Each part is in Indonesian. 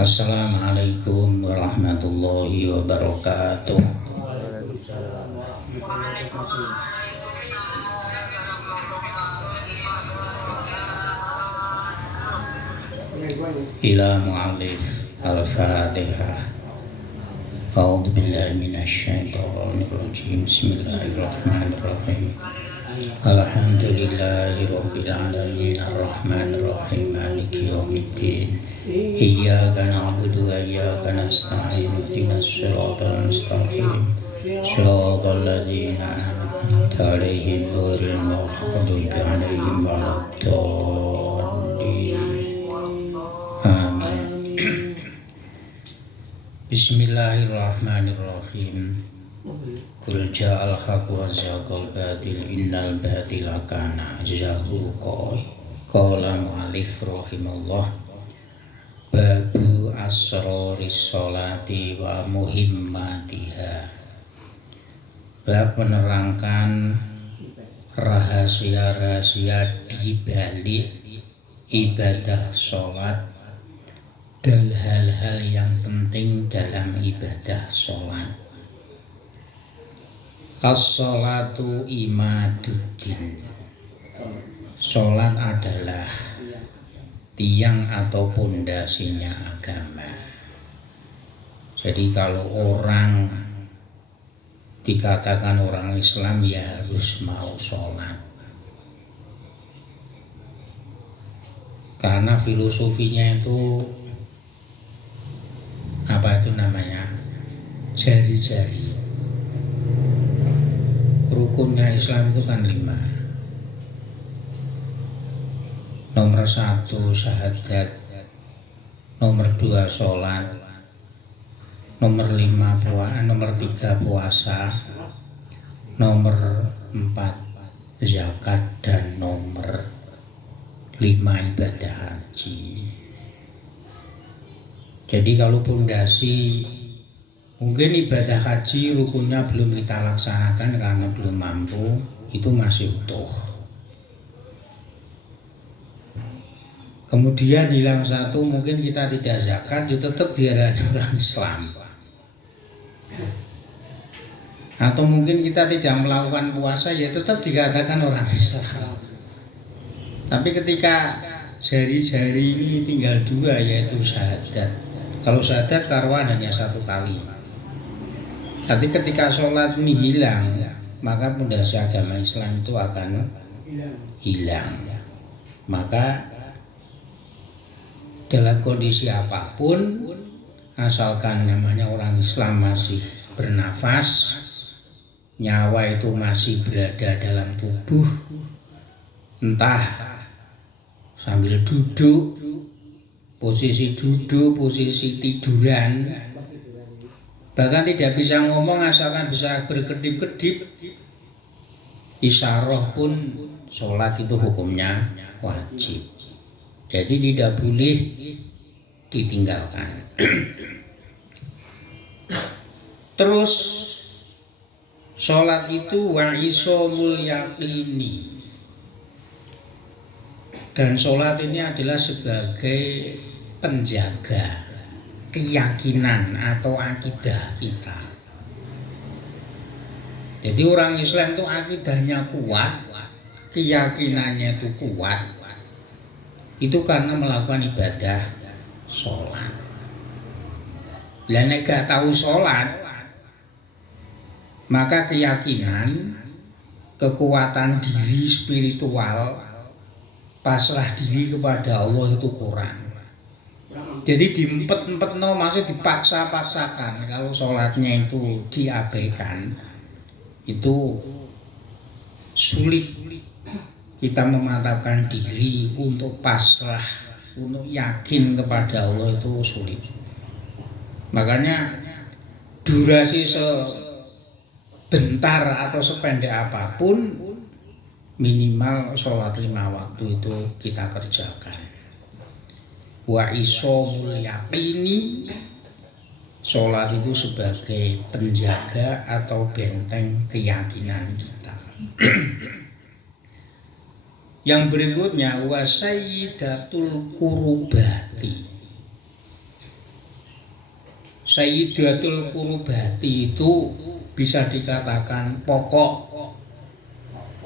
Assalamualaikum warahmatullahi wabarakatuh. Ila mu'allif al-Fatihah. A'udzu billahi minasyaitonir rajim. Bismillahirrahmanirrahim. Alhamdulillahi rabbil alamin arrahmanir rahim maliki yaumiddin. Iyyaka na'budu wa iyyaka nasta'in ihdinas siratal mustaqim siratal ladzina an'amta 'alaihim ghairil maghdubi 'alaihim waladdallin. Amin. Bismillahirrahmanirrahim. Qul ja'al haqqu wa zahaqal batil innal batila kana zahuqa. Qala mu'allif rahimahullah. Babu asroris sholati wa muhimmatiha. Bab menerangkan rahasia-rahasia di balik ibadah sholat dan hal-hal yang penting dalam ibadah sholat. As-sholatu imaduddin. Sholat adalah tiang atau pondasinya agama. Jadi kalau orang dikatakan orang Islam ya harus mau sholat. Karena filosofinya itu apa itu namanya? Jari-jari. Rukunnya Islam itu kan 5. Nomor 1 syahadat, nomor 2 sholat, nomor 3 puasa, nomor 4 zakat, dan nomor 5 ibadah haji. Jadi kalau pondasi mungkin ibadah haji rukunnya belum kita laksanakan karena belum mampu, itu masih utuh. Kemudian hilang satu, mungkin kita tidak zakat, itu tetap diarani orang Islam. Atau mungkin kita tidak melakukan puasa, ya tetap dikatakan orang Islam. Tapi ketika jari-jari ini tinggal 2, yaitu syahadat. Kalau syahadat karuan hanya 1 kali. Tapi ketika sholat ini hilang, maka pondasi agama Islam itu akan hilang. Maka dalam kondisi apapun, asalkan namanya orang Islam masih bernafas, nyawa itu masih berada dalam tubuh, entah sambil duduk, posisi tiduran, bahkan tidak bisa ngomong asalkan bisa berkedip-kedip, isyarah pun sholat itu hukumnya wajib. Jadi tidak boleh ditinggalkan. Terus sholat itu wa'isomul yaqini. Dan sholat ini adalah sebagai penjaga keyakinan atau akidah kita. Jadi orang Islam itu akidahnya kuat, keyakinannya itu kuat. Itu karena melakukan ibadah sholat. Bila nggak tahu sholat, maka keyakinan, kekuatan diri spiritual, pasrah diri kepada Allah itu kurang. Jadi diempet-empet, maksudnya dipaksa-paksakan. Kalau sholatnya itu diabaikan, itu sulit kita memantapkan diri untuk pasrah, untuk yakin kepada Allah, itu sulit. Makanya durasi sebentar atau sependek apapun, minimal sholat 5 waktu itu kita kerjakan. Wa isomul yaqini, sholat itu sebagai penjaga atau benteng keyakinan kita. Yang berikutnya wasayyidatul kurubati. Sayyidatul Qurubati itu bisa dikatakan pokok,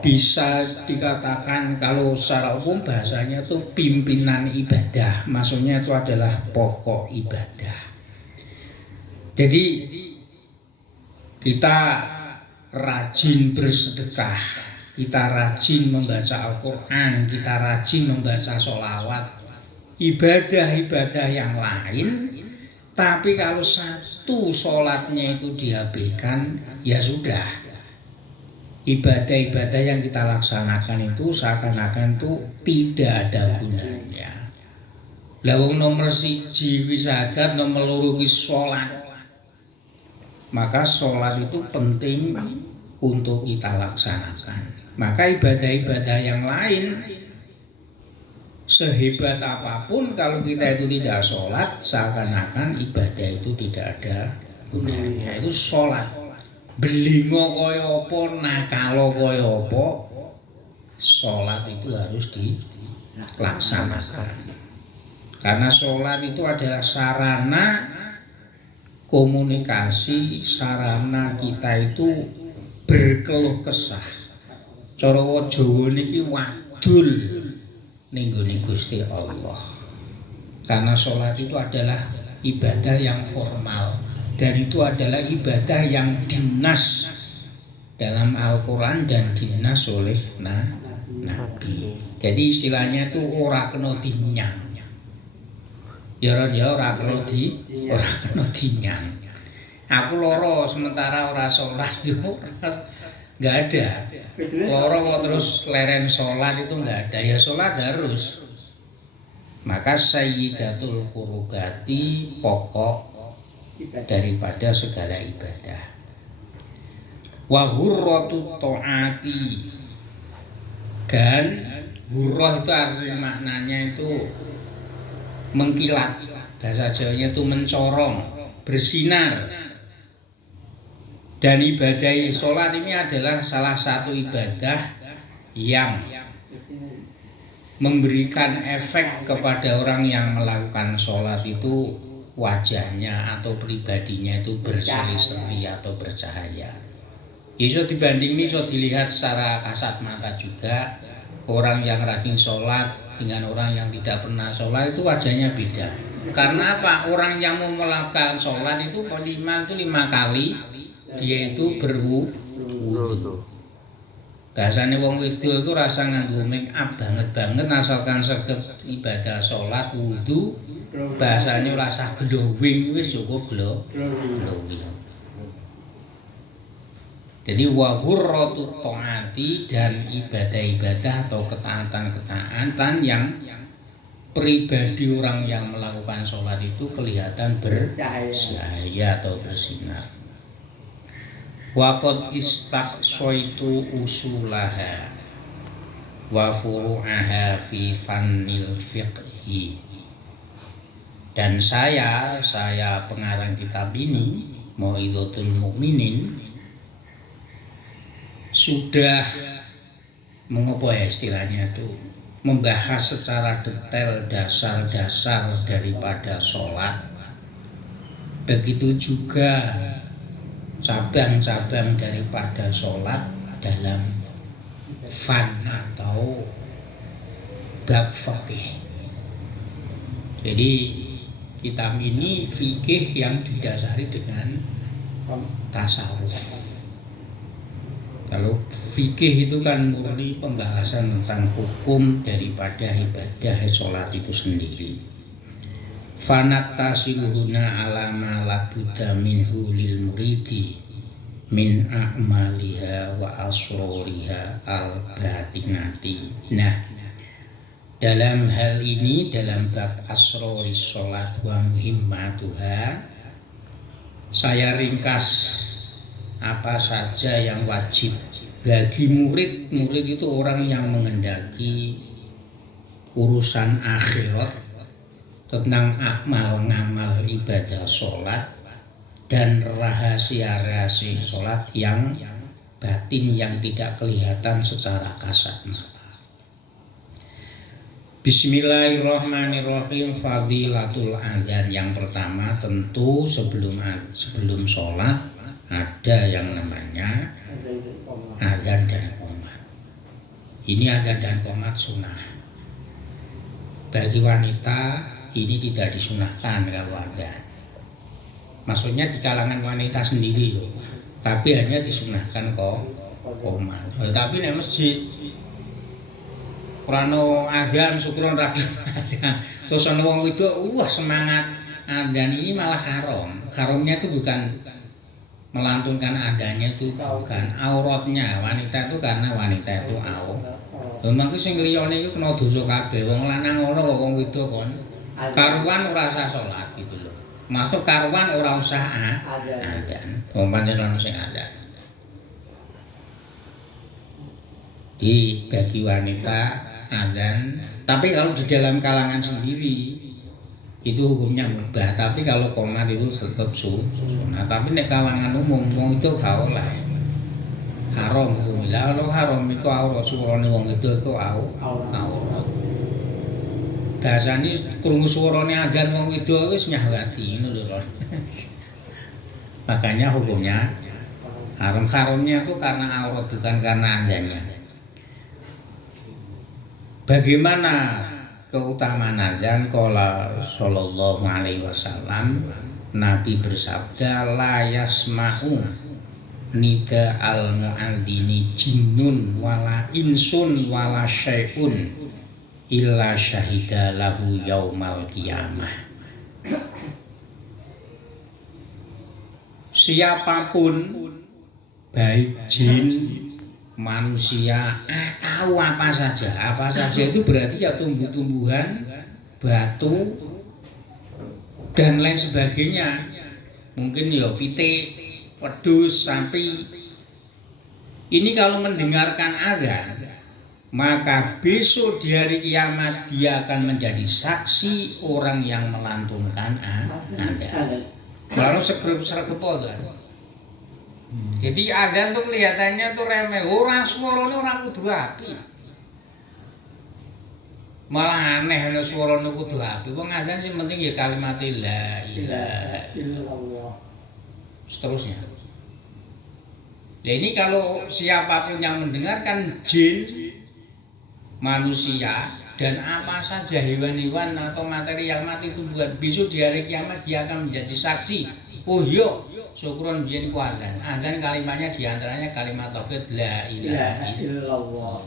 bisa dikatakan kalau secara umum bahasanya itu pimpinan ibadah, maksudnya itu adalah pokok ibadah. Jadi kita rajin bersedekah, kita rajin membaca Al-Quran, kita rajin membaca sholawat, ibadah-ibadah yang lain. Tapi kalau satu sholatnya itu diabaikan, ya sudah, ibadah-ibadah yang kita laksanakan itu seakan-akan itu tidak ada gunanya. Lah wong nomor 1 wisadat, nomor 2 sholat. Maka sholat itu penting untuk kita laksanakan. Maka ibadah-ibadah yang lain sehebat apapun kalau kita itu tidak sholat, seakan-akan ibadah itu tidak ada gunanya. Itu sholat. Belingo kaya apa, nakalo kaya apa, sholat itu harus dilaksanakan. Karena sholat itu adalah sarana komunikasi, sarana kita itu berkeluh kesah. Cara Jawa niki wadul ning nggone Gusti Allah. Karena sholat itu adalah ibadah yang formal dan itu adalah ibadah yang dinas dalam Al-Quran dan dinas oleh Nabi. Jadi istilahnya itu ora kena dinyang. Ya ora kena dinyang. Aku loro sementara ora sholat yo nggak ada. Loro terus leren sholat itu nggak ada, ya sholat harus. Maka sayyidatul qurubati pokok daripada segala ibadah. Wa hurratut taati, dan hurrah itu artinya maknanya itu mengkilat, bahasa Jawanya itu mencorong, bersinar. Dan ibadah sholat ini adalah salah satu ibadah yang memberikan efek kepada orang yang melakukan sholat itu wajahnya atau pribadinya itu berseri-seri atau bercahaya. Iso dibanding ini, iso dilihat secara kasat mata juga. Orang yang rajin sholat dengan orang yang tidak pernah sholat itu wajahnya beda. Karena apa? Orang yang mau melakukan sholat itu minimal itu 5 kali dia itu berwudu. Bahasane wong wedo iku rasa nganggo make up banget asalkan saged ibadah sholat wudu, bahasane rasa glowing wis cukup glowing. Jadi wa hurratut taati, dan ibadah-ibadah atau ketaatan-ketaatan yang pribadi orang yang melakukan sholat itu kelihatan bercahaya atau bersinar. Waqad istaqsaitu usulaha wa furu'aha fi fannil fiqhi. Dan saya pengarang kitab ini, Mau'izatul Mukminin, sudah mengapa ya istilahnya itu, membahas secara detail dasar-dasar daripada sholat. Begitu juga cabang-cabang daripada sholat dalam fan atau bab fikih. Jadi kitab ini fikih yang didasari dengan tasawuf. Kalau fikih itu kan murni pembahasan tentang hukum daripada ibadah sholat itu sendiri. Fanak tasiluhuna alama labuda minhu lil muridi min a'maliha wa asroriha al-batinati. Nah, dalam hal ini, dalam bab asroris sholat wa muhimmatuha, saya ringkas apa saja yang wajib bagi murid. Murid itu orang yang mengendaki urusan akhirat, tentang amal ngamal ibadah sholat dan rahasia-rahasia sholat yang batin yang tidak kelihatan secara kasat mata. Bismillahirrahmanirrahim. Fadilatul adzan. Yang pertama tentu sebelum sholat ada yang namanya adzan dan qomat. Ini adzan dan qomat sunnah. Bagi wanita ini tidak disunahkan kalau adzan. Maksudnya di kalangan wanita sendiri loh. Tapi hanya disunahkan qomat. Tapi nek masjid Kurano adzan syukuran rakyat adzan. Terus ana wong wedok semangat adzan, ini malah haram. Haramnya itu bukan melantunkan adanya, itu bukan auratnya wanita itu, karena wanita itu aurat. Memang ku sing liyane iku kena dosa kabeh. Wong lanang ngono kok wong wedok kon karuan ora usah salat gitu loh. Maksud karuan ora usah adzan. Wong pancen ana sing adzan. Bagi wanita adzan, tapi kalau di dalam kalangan sendiri itu hukumnya mubah. Tapi kalau qomat itu tetap sunnah. Tapi nek kalangan umum wong itu gak oleh, haram hukumnya. Kalau haram itu aurat, suarane wong itu aurat. Biasane krungu suarane adzan wong itu wis nyahwati ngono lho. Makanya hukumnya haram. Haramnya itu karena aurat, bukan karena adzannya. Bagaimana keutamaan adzan? Qala sallallahu alaihi wasallam, Nabi bersabda, la yasma'u nida al mu'adzini jinnun wala insun wala syai'un illa syahida lahu yaumal qiyamah. Siapapun baik jin, manusia, tahu apa saja itu berarti ya tumbuh-tumbuhan, batu dan lain sebagainya, mungkin ya pitik, wedhus, sapi. Ini kalau mendengarkan adzan, maka besok di hari kiamat dia akan menjadi saksi orang yang melantunkan adzan. Lalu sergep kan. Jadi adzan tuh kelihatannya tuh remeh, orang suaranya orang kudu api. Malah aneh nek suarane kudu api. Wong adzan sing penting ya kalimat la ilaha illallah. Seterusnya. Nah ini kalau siapapun yang mendengarkan, jin, manusia, dan apa saja hewan-hewan atau material mati itu buat besok di hari kiamat dia akan menjadi saksi. Oh iya, syukuran biyen ku adzan. Adzan kalimatnya diantaranya kalimat tauhid la ilaha illallah.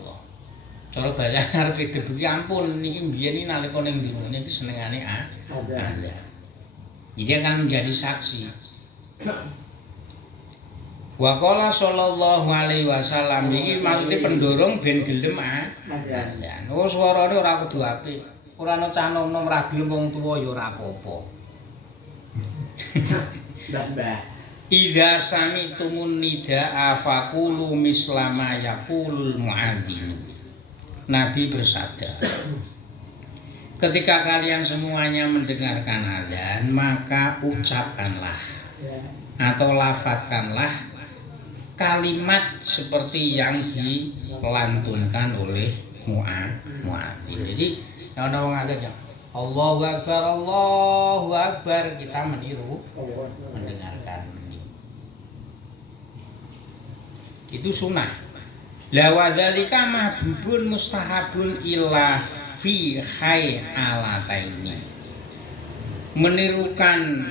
Cara bahasa Arab geduki ampun niki biyen iki nalika ning dina niki senengane adzan. Jadi akan menjadi saksi. Wa qala sallallahu alaihi wasallam, iki maksudnya pendorong ben gelem adzan. Oh suarane ora kudu apik. Ora ana cah nom-nom ra gelem wong tuwa ya ora apa-apa. Idza sami'tumun nidaa faqulu mislama yaqulul muadzin. Nabi bersabda, ketika kalian semuanya mendengarkan adzan, maka ucapkanlah atau lafadzkanlah kalimat seperti yang dilantunkan oleh muadzin. Jadi ana wong adzan ya Allahu Akbar, kita meniru, mendengarkan. Itu sunnah. La wa dzalika mahbubun mustahabun illa fi hayalataini. Menirukan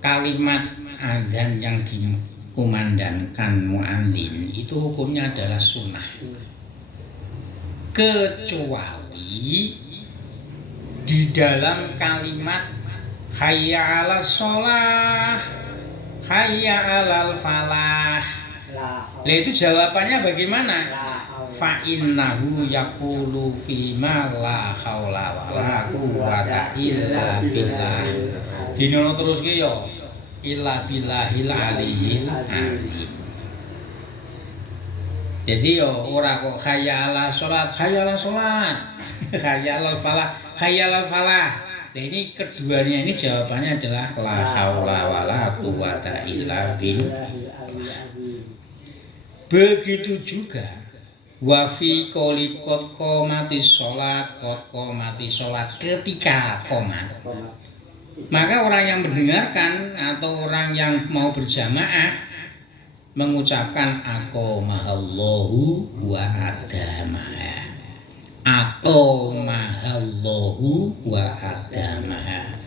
kalimat azan yang dikumandangkan muadzin itu hukumnya adalah sunnah. Kecuali di dalam kalimat hayya 'alas shalah, hayya 'alal falah. Lah itu jawabannya bagaimana? Fa innahu yaqulu fi ma la haula wala quwwata illa billah. Dinono terus ki yo illa billahil aliyil azim. Jadi yo ora kok hayya 'alas shalat, hayya 'alas shalat, hayya 'alal falah, hayya 'alal falah. Nah ini keduanya ini jawabannya adalah la haula wala quwwata illa billah. Begitu juga Wa fi qouli qad qomati sholat ketika qomat. Maka orang yang mendengarkan atau orang yang mau berjamaah mengucapkan aqamahallahu wa adamaha. Aqamahallahu wa adamaha.